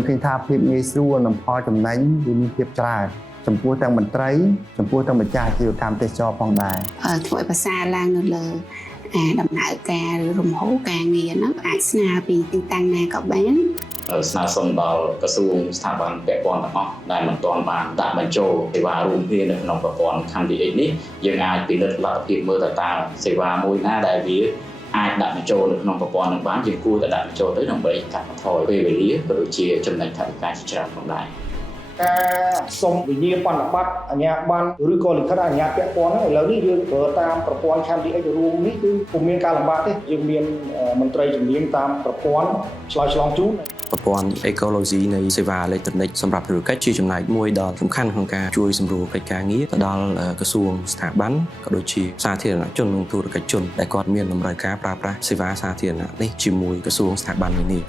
យើងឃើញថាភាពងាយស្រួលនិងផលចំណេញវាមានភាពច្រើនចំពោះទាំងមន្ត្រីចំពោះទាំងម្ចាស់អាជីវកម្មទេសចរផងដែរធ្វើឲ្យភាសាឡើងនៅលើដំណើរការឬរំហូរការងារហ្នឹងអាចស្នើពីទីតាំងណាក៏បានស្នើសុំដល់ក្រសួងស្ថាប័នពាក់ព័ន្ធទាំងអស់ដែលមិនទាន់បានដាក់បញ្ចូលសេវារួមគ្នានៅក្នុងប្រព័ន្ធ CamDX នេះយើងអាចពិនិត្យលទ្ធភាពមើលទៅតាមសេវាមួយណាដែលវាអាចដាក់បញ្ចូលនៅក្នុងប្រព័ន្ធនឹងបានយើងគួរតែដាក់បញ្ចូលទៅដើម្បីកាត់បន្ថយពេលវេលាក៏ដូចជាចំណេញថវិកាជាច្រើនផងដែរការសុំវិញ្ញាបនបត្រអាជ្ញាប័ណ្ណឬក៏លិខិតអាជ្ញាពាក់ព័ន្ធហ្នឹងឥឡូវនេះយើងប្រើតាមប្រព័ន្ធ CamDX រួមនេះគឺពុំមានការលំបាកទេយើងមានមន្ត្រីជំនាញតាមប្រព័ន្ធឆ្លើយឆ្លងជូនប្រព័ន្ធ Ecology នៃសេវាអេឡិចត្រូនិកសម្រាប់ธุរកិច្ចជាចំណែកមួយដ៏សំខាន់ក្នុងការជួយសម្រួលកិច្ចការងារទៅដល់ក្រសួងស្ថាប័នក៏ដូចជាសាធារណជននិងធុរកិច្ចជនដែលគាត់មានតម្រូវការប្រើប្រាស់សេវាសាធារណៈនេះជាមួយក្រសួងស្ថាប័ននេះ